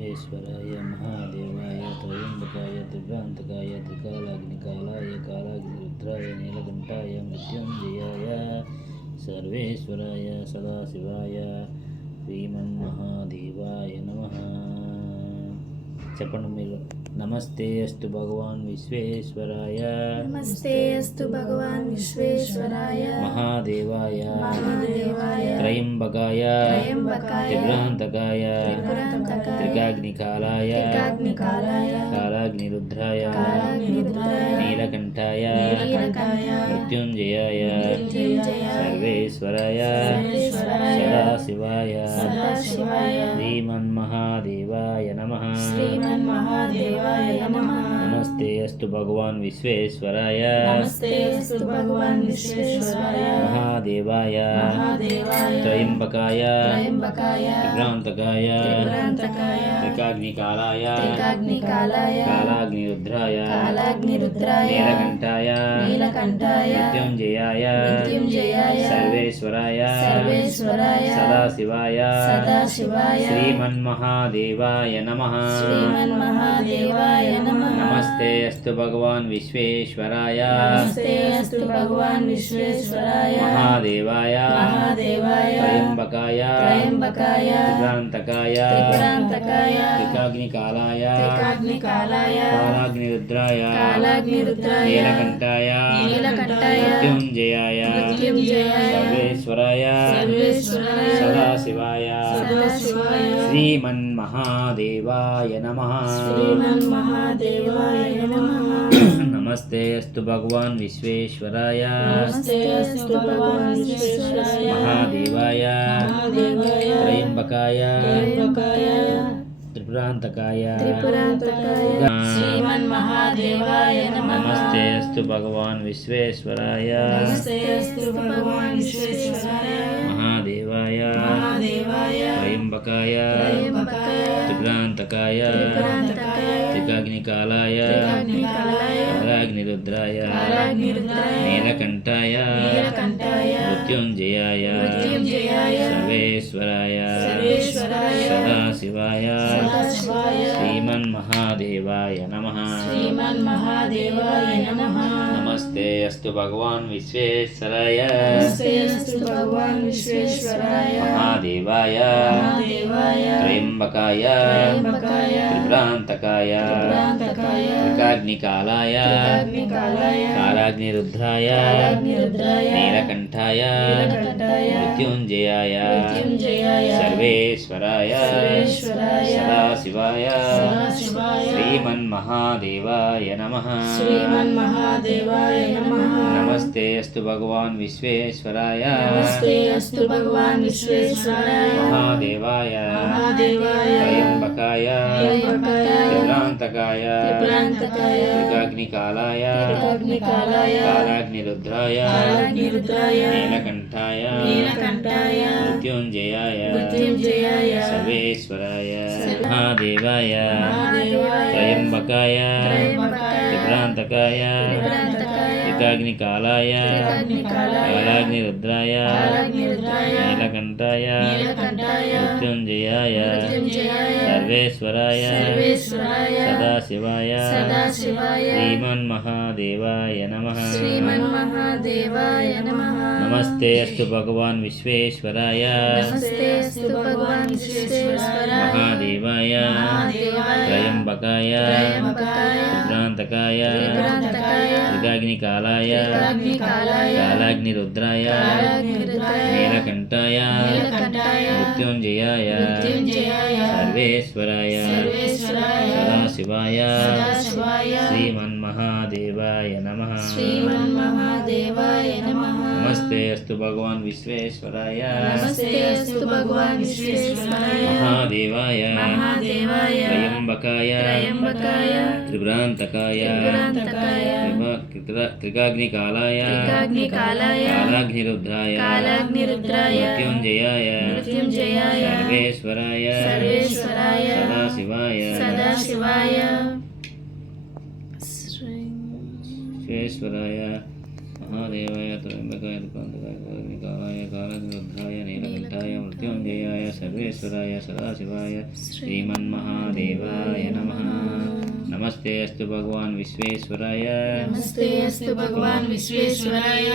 विश्वेश्वराय महादेवाय त्रयंबकाय त्रिभ्रांतकाय त्रिकालाग्निकालाय कालाग्निरुद्राय नीलकंठाय मृत्युंजयाय सर्वेश्वराय सदाशिवाय श्रीमन्महादेवाय नमः। చెప్పండి మీరు नमस्ते अस्तु भगवान् विश्वेश्वराय नमस्ते अस्तु भगवान् विश्वेश्वराय महादेवाय महादेवाय त्रयंबकाय त्रिभ्रांतकाय त्रिकाग्निकालाय कालाग्निरुद्राय नीलकंठाय मृत्युंजयाय सर्वेश्वराय सदाशिवाय श्रीमन्महादेवाय नमः। नमस्ते अस्तु भगवान् विश्वेश्वराय महादेवाय त्रयंबकाय त्रिभ्रांतकाय त्रिकाग्निकालाय कालाग्निरुद्राय नीलकंठाय मृत्युंजयाय सर्वेश्वराय सदाशिवाय श्रीमन्महादेवाय नमः। नमस्ते अस्तु भगवान् विश्वेश्वराय महादेवाय त्रयंबकाय त्रिभ्रांतकाय त्रिकाग्निकालाय कालाग्निरुद्राय नीलकंठाय मृत्युंजयाय सर्वेश्वराय सदाशिवाय श्रीमन्महादेवाय नमः। नमस्ते अस्तु भगवान् विश्वेश्वराय महादेवाय त्रयंबकाय त्रिभ्रांतकाय नमस्ते अस्तु भगवान् विश्वेश्वराय महादेवाय त्रयंबकाय त्रिभ्रांतकाय त्रिकाग्निकालाय कालाग्निरुद्राय नीलकंठाय मृत्युंजयाय सर्वेश्वराय सदाशिवाय श्रीमन्महादेवाय नमः। नमस्ते अस्तु भगवान् विश्वेश्वराय महादेवाय त्रयंबकाय त्रिभ्रांतकाय त्रिकाग्निकालाय कालाग्निरुद्राय नीलकंठाय मृत्युंजयाय सर्वेश्वराय सदाशिवाय श्रीमन्महादेवाय नमः। नमस्ते अस्तु भगवान् विश्वेश्वराय महादेवाय त्रयंबकाय त्रिभ्रांतकाय त्रिकाग्निकालाय कालाग्निरुद्राय नीलकंठाय मृत्युंजयाय सर्वेश्वराय महादेवाय त्रयंबकाय त्रिभ्रांतकाय त्रिकाग्निकालाय कालाग्निरुद्राय नीलकंठाय मृत्युंजयाय सर्वेश्वराय सदाशिवाय श्रीमन्महादेवाय नमः। नमस्ते अस्तु भगवान् विश्वेश्वराय महादेवाय त्रयंबकाय त्रिभ्रांतकाय त्रिकाग्निकालाय कालाग्निरुद्राय नीलकंठाय मृत्युंजयाय सर्वेश्वराय सदाशिवाय श्रीमन्महादेवाय नमः। नमस्ते अस्तु भगवान् विश्वेश्वराय महादेवाय त्रयंबकाय त्रिभ्रांतकाय त्रिकाग्निकालाय कालाग्निरुद्राय मृत्युंजयाय सर्वेश्वराय सदाशिवाय विश्वेश्वराय महादेवाय त्र्यंबकाय त्रिभ्रांतकाय महादेवाय कालनिरुद्धाय नीलकण्ठाय मृत्युञ्जयाय सर्वेश्वराय सदाशिवाय श्रीमन्महादेवाय नमः। नमस्ते अस्तु भगवान् विश्वेश्वराय। नमस्ते अस्तु भगवान् विश्वेश्वराय।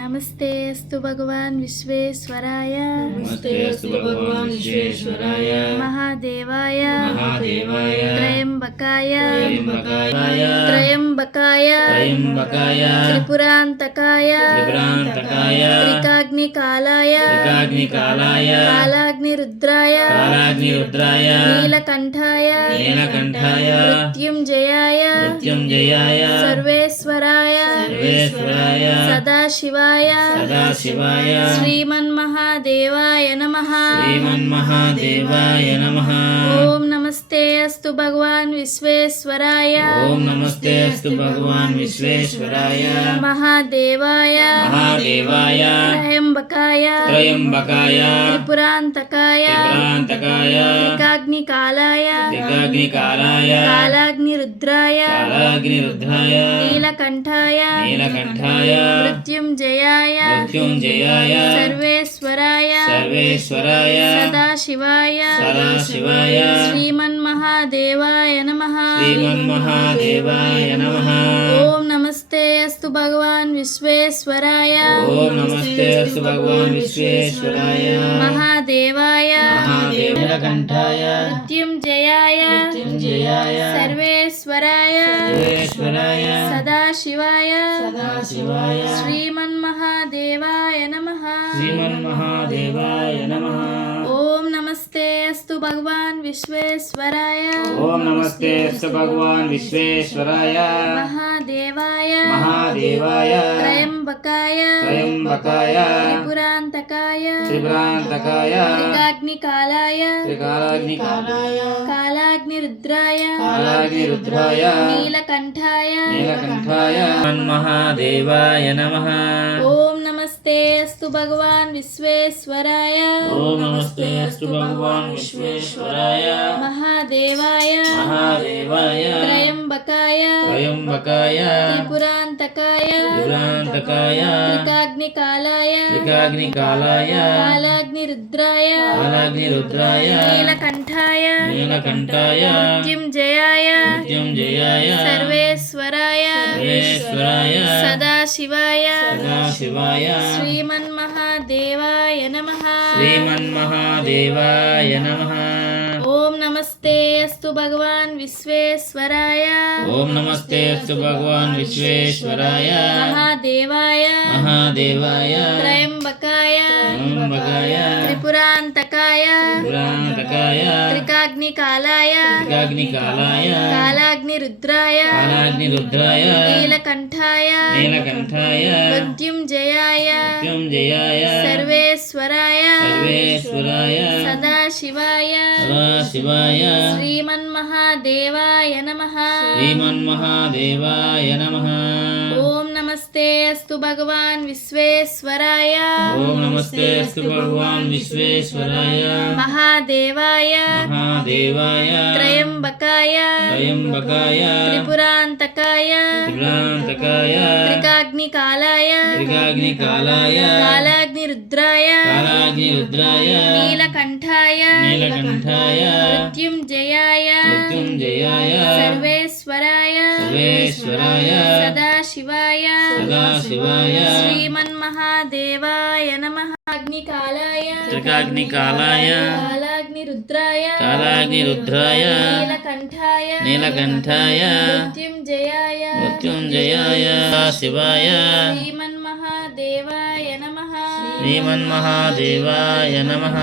नमस्ते अस्तु भगवान् विश्वेश्वराय। नमस्ते अस्तु भगवान् विश्वेश्वराय। महादेवाय महादेवाय त्रयम्बकाय त्र्यम्बकाय त्रयम्बकाय त्र्यम्बकाय त्रिपुरान्तकाय त्रिपुरान्तकाय त्रिकाग्निकालाय त्रिकाग्निकालाय कालाग्निरुद्राय कालाग्निरुद्राय नीलकण्ठाय नीलकण्ठाय मृत्युञ्जयाय मृत्युञ्जयाय सर्वेश्वराय सर्वेश्वराय सदाशिवाय सदाशिवाय श्रीमन्महादेवाय नमः। श्रीमन्महादेवाय नमः। ओम नमस्ते अस्तु भगवान् विश्वेश्वराय। ओम नमस्ते अस्तु भगवान् विश्वेश्वराय। महादेवाय महादेवाय त्रयम्बकाय त्र्यम्बकाय त्रिपुरान्तकाय त्रिपुरान्तकाय त्रिकाग्निकालाय त्रिकाग्निकालाय कालाग्निरुद्राय कालाग्निरुद्राय नीलकण्ठाय नीलकण्ठाय मृत्युञ्जयाय मृत्युञ्जयाय सर्वेश्वराय सर्वेश्वराय सदाशिवाय सदाशिवाय श्रीमन्महादेवाय नमः। श्रीमन्महादेवाय नमः। ओम नमस्ते अस्तु भगवान् विश्वेश्वराय। ओम नमस्ते अस्तु भगवान् विश्वेश्वराय। महादेवाय महादेव नीलकण्ठाय मृत्युञ्जयाय मृत्युञ्जयाय सर्वेश्वराय सर्वेश्वराय सदाशिवाय सदाशिवाय श्रीमन्महादेवाय नमः। श्रीमन्महादेवाय नमः। ओम नमस्ते अस्तु भगवान् विश्वेश्वराय। ओम नमस्ते अस्तु भगवान् विश्वेश्वराय। महादेवाय महादेवाय त्रयम्बकाय त्र्यम्बकाय त्रिपुरान्तकाय त्रिपुरान्तकाय त्रिकाग्निकालाय त्रिकालाग्निकालाय कालाग्निरुद्राय कालाग्निरुद्राय नीलकण्ठाय नीलकण्ठाय महादेवाय नमः। ओम नमस्ते अस्तु भगवान् विश्वेश्वराय। ओम नमस्ते अस्तु भगवान् विश्वेश्वराय। महादेवाय महादेवाय त्रयम्बकाय त्र्यम्बकाय त्रिपुरान्तकाय त्रिपुरान्तकाय त्रिकाग्निकालाय त्रिकाग्निकालाय कालाग्निरुद्राय कालाग्निरुद्राय नीलकण्ठाय नीलकण्ठाय मृत्युञ्जयाय मृत्युञ्जयाय सर्वेश्वराय सर्वेश्वराय सदाशिवाय सदाशिवाय श्रीमन्महादेवाय नमः। श्रीमन्महादेवाय नमः। ओम नमस्ते अस्तु भगवान् विश्वेश्वराय। ओम नमस्ते अस्तु भगवान् विश्वेश्वराय। महादेवाय महादेवाय त्रयम्बकाय त्र्यम्बकाय त्रिपुरान्तकाय त्रिपुरान्तकाय त्रिकाग्निकालाय त्रिकाग्निकालाय कालाग्निरुद्राय कालाग्निरुद्राय नीलकण्ठाय नीलकण्ठाय मृत्युञ्जयाय मृत्युञ्जयाय सर्वेश्वराय सर्वेश्वराय सदाशिवाय सदाशिवाय श्रीमन्महादेवाय नमः। श्रीमन्महादेवाय नमः। ओम नमस्ते अस्तु भगवान् विश्वेश्वराय। ओम नमस्ते अस्तु भगवान् विश्वेश्वराय। महादेवाय महादेवाय त्रयम्बकाय त्र्यम्बकाय त्रिपुरान्तकाय त्रिपुरान्तकाय त्रिकाग्निकालाय त्रिकाग्निकालाय कालाग्निरुद्राय कालाग्निरुद्राय नीलकण्ठाय नीलकण्ठाय मृत्युञ्जयाय मृत्युञ्जयाय सर्वेश्वराय सर्वेश्वराय सदाशिवाय सदाशिवाय श्रीमन्महादेवाय नमः। अग्निकालाय त्रिकाग्निकालाय कालाग्निरुद्राय कालाग्निरुद्राय नीलकण्ठाय नीलकण्ठाय मृत्युञ्जयाय मृत्युञ्जयाय शिवाय श्रीमन्महादेवाय नमः। श्रीमन्महादेवाय नमः।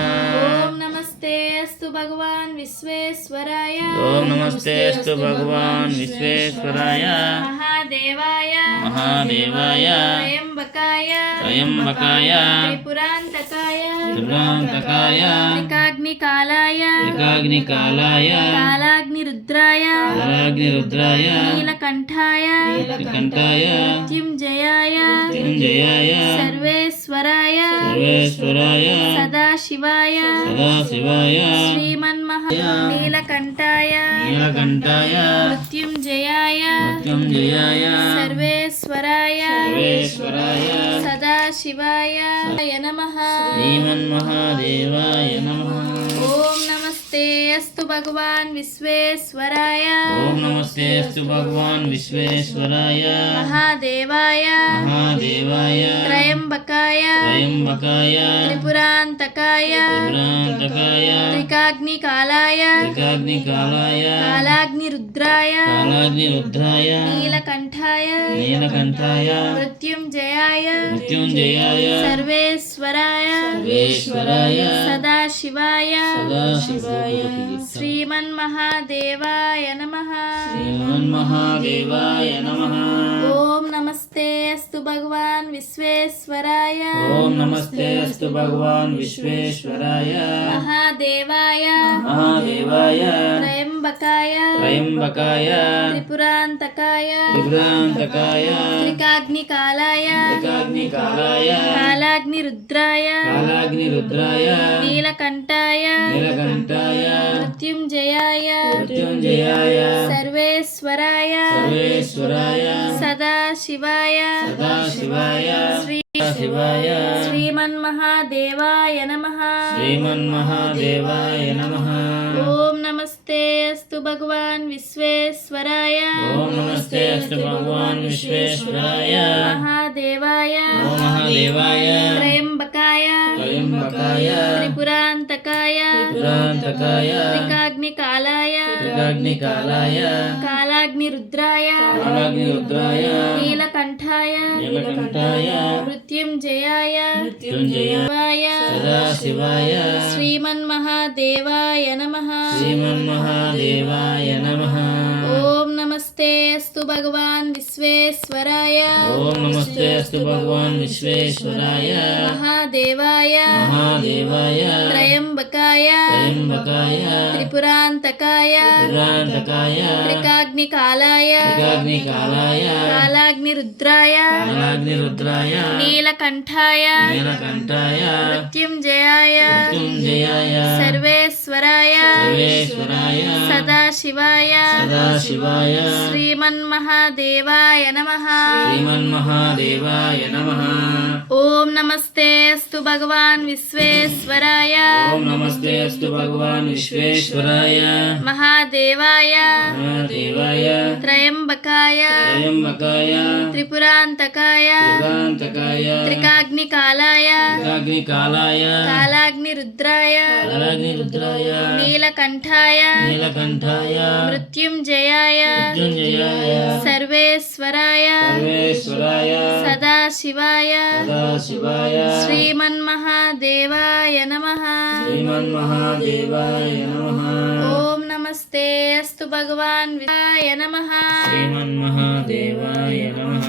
ओम नमस्ते अस्तु भगवान् विश्वेश्वराय। ओम नमस्ते अस्तु भगवान् विश्वेश्वराय। महादेवाय महादेवाय त्र्यम्बकाय त्र्यम्बकाय त्रिपुरान्तकाय त्रिपुरान्तकाय त्रिकाग्निकालाय त्रिकाग्निकालाय कालाग्निरुद्राय कालाग्निरुद्राय नीलकण्ठाय नीलकण्ठाय मृत्युञ्जयाय मृत्युञ्जयाय सर्वेश्वराय सर्वेश्वराय सदाशिवाय सदाशिवाय नीलकण्ठाय नीलकण्ठाय मृत्युञ्जयाय मृत्युञ्जयाय सर्वेश्वराय सर्वेश्वराय सदाशिवाय नमः श्रीमन्महादेवाय नमः ओम नमस्ते अस्तु भगवान विश्वेश्वराय ओम नमस्ते अस्तु भगवान विश्वेश्वराय महादेवाय महादेवाय त्रयंबकाय त्र्यंबकाय त्रिपुरांतकाय त्रिपुरांतकाय त्रिकाग्निकालाय त्रिकाग्निकालाय कालाग्निरुद्राय कालाग्निरुद्राय नीलकंठाय नीलकंठाय मृत्युंजयाय मृत्युंजयाय सर्वेश्वराय सर्वेश्वराय सदाशिवाय सदाशिवाय श्रीमन्महादेवाय नमः श्रीमन्महादेवाय नमः ओम नमस्ते अस्तु भगवान विश्वेश्वराय ओम नमस्ते अस्तु भगवान विश्वेश्वराय महादेवाय महादेवाय त्रयंबकाय त्र्यंबकाय त्रिपुरांतकाय त्रिपुरांतकाय त्रिकाग्निकालाय त्रिकाग्निकालाय कालाग्निरुद्राय कालाग्निरुद्राय नीलकंठाय नीलकंठाय मृत्युंजयाय मृत्युंजयाय सर्वेश्वराय सर्वेश्वराय सदाशिवाय सदाशिवाय श्री शिवाय श्रीमन्महादेवाय नमः श्रीमन्महादेवाय नमः ओम नमस्ते अस्तु भगवान विश्वेश्वराय ओम नमस्ते अस्तु भगवान विश्वेश्वराय महादेवाय महादेवाय त्रयंबकाय त्र्यंबकाय त्रिपुरांतकाय त्रिपुरांतकाय त्रिकाग्निकालाय त्रिकाग्निकालाय कालाग्निरुद्राय कालाग्निरुद्राय नीलकंठाय नीलकंठाय मृत्युंजयाय मृत्युंजयाय सदाशिवाय श्रीमन्महादेवाय नमः श्रीमन्महादेवाय नमः ओम नमस्ते अस्तु भगवान विश्वेश्वराय ओम नमस्ते अस्तु भगवान विश्वेश्वराय महादेवाय महादेवाय त्रयंबकाय त्र्यंबकाय त्रिपुरांतकाय त्रिपुरांतकाय त्रिकाग्निकालाय त्रिकाग्निकालाय कालाग्निरुद्राय कालाग्निरुद्राय नीलकंठाय नीलकंठाय मृत्युंजयाय मृत्युंजयाय सर्वेश्वराय सर्वेश्वराय सदाशिवाय सदाशिवाय श्रीमन्महादेवाय नमः श्रीमन्महादेवाय नमः ओम नमस्ते अस्तु भगवान विश्वेश्वराय ओम नमस्ते अस्तु भगवान विश्वेश्वराय महादेवाय महादेवाय त्रयंबकाय त्र्यंबकाय त्रिपुरांतकाय त्रिपुरांतकाय त्रिकाग्निकालाय त्रिकाग्निकालाय कालाग्निरुद्राय कालाग्निरुद्राय नीलकंठाय नीलकंठाय मृत्युंजयाय मृत्युंजयाय सर्वेश्वराय सर्वेश्वराय सदाशिवाय सदाशिवाय श्रीमन्महादेवाय नमः श्रीमन्महादेवाय नमः ओम नमस्ते अस्तु भगवान विश्वाय नमः श्रीमन्महादेवाय नमः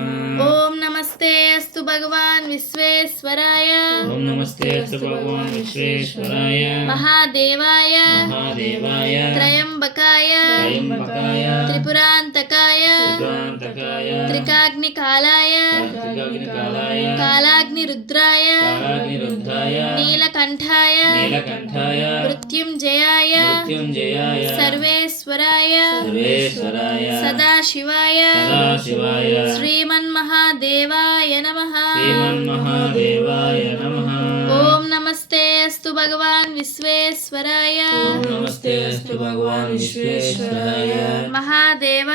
ओम नमस्ते अस्तु भगवान विश्वेश्वराय ओम नमस्ते अस्तु भगवान विश्वेश्वराय महादेवाय महादेवाय त्रयंबकाय त्र्यंबकाय त्रिपुरांतकाय त्रिपुरांतकाय त्रिकाग्निकालाय त्रिकाग्निकालाय कालाग्निरुद्राय कालाग्निरुद्राय नीलकंठाय नीलकंठाय मृत्युंजयाय मृत्युंजयाय सर्वेश्वराय सर्वेश्वराय सदाशिवाय सदाशिवाय श्रीमन्महादेवाय नमः श्रीमन्महादेवाय नमः ओम नमस्ते अस्तु भगवान विश्वेश्वराय ओम नमस्ते अस्तु भगवान विश्वेश्वराय महादेव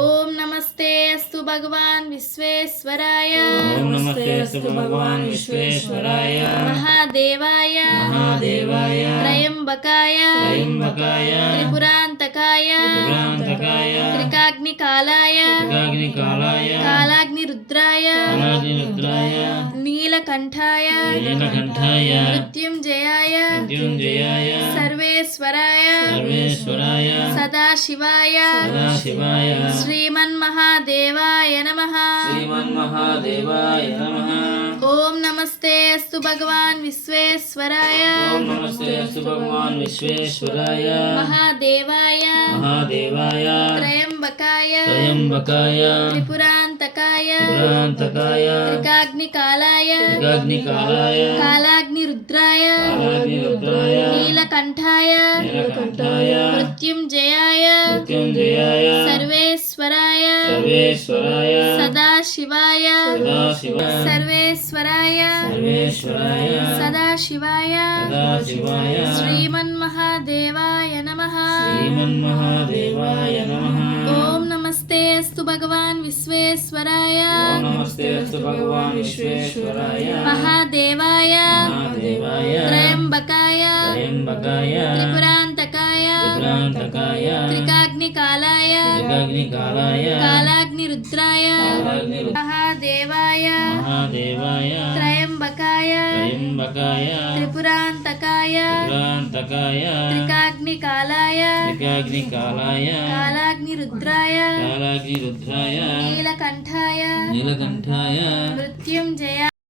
ओम नमस्ते अस्तु भगवान विश्वेश्वराय ओम नमस्ते अस्तु भगवान विश्वेश्वराय महादेवाय महादेवाय त्रयंबकाय त्र्यंबकाय त्रिपुरांतकाय त्रिपुरांतकाय त्रिकाग्निकालाय त्रिकाग्निकालाय कालाग्निरुद्राय कालाग्निरुद्राय नीलकंठाय नीलकंठाय मृत्युंजयाय मृत्युंजयाय सर्वेश्वराय सर्वेश्वराय सदाशिवाय सदाशिवाय श्रीमन्महादेवाय नमः श्रीमन्महादेवाय नमः ओम नमस्ते अस्तु भगवान विश्वेश्वराय ओम नमस्ते अस्तु भगवान विश्वेश्वराय महादेवाय महादेवाय त्रयंबकाय त्र्यंबकाय त्रिपुरांत త్రిపురాంతకాయ పురాంతకాయ త్రికాగ్నికాలాయ త్రికాగ్నికాలాయ కాలాగ్నిరుద్రాయ కాలాగ్నిరుద్రాయ నీలకంఠాయ నీలకంఠాయ మృత్యుంజయాయ మృత్యుంజయాయ సర్వేశ్వరాయ సర్వేశ్వరాయ సదాశివాయ సదాశివాయ సర్వేశ్వరాయ సర్వేశ్వరాయ సదాశివాయ సదాశివాయ శ్రీమన్మహాదేవాయ నమః శ్రీమన్మహాదేవాయ నమః. ఓం నమస్తే అస్తు భగవాన్ విశ్వేశ్వరాయ ఓం నమస్తే అస్తు భగవాన్ విశ్వేశ్వరాయ మహాదేవాయ మహాదేవాయ త్రయంబకాయ త్రయంబకాయ త్రిపురాంతకాయ త్రిపురాంతకాయ త్రికాగ్నికాలాయ త్రికాగ్నికాలాయ కాలాగ్నిరుద్రాయ కాలాగ్నిరుద్రాయ మహాదేవాయ మహాదేవాయ త్రయంబకాయ త్రయంబకాయ త్రిపురాంతకాయ త్రిపురాంతకాయ త్రికాగ్నికాలాయ త్రికాగ్నికాలాయ కాలాగ్నిరుద్రాయ కాలాగ్నిరుద్రాయ నీలకంఠాయ నీలకంఠాయ మృత్యుంజయ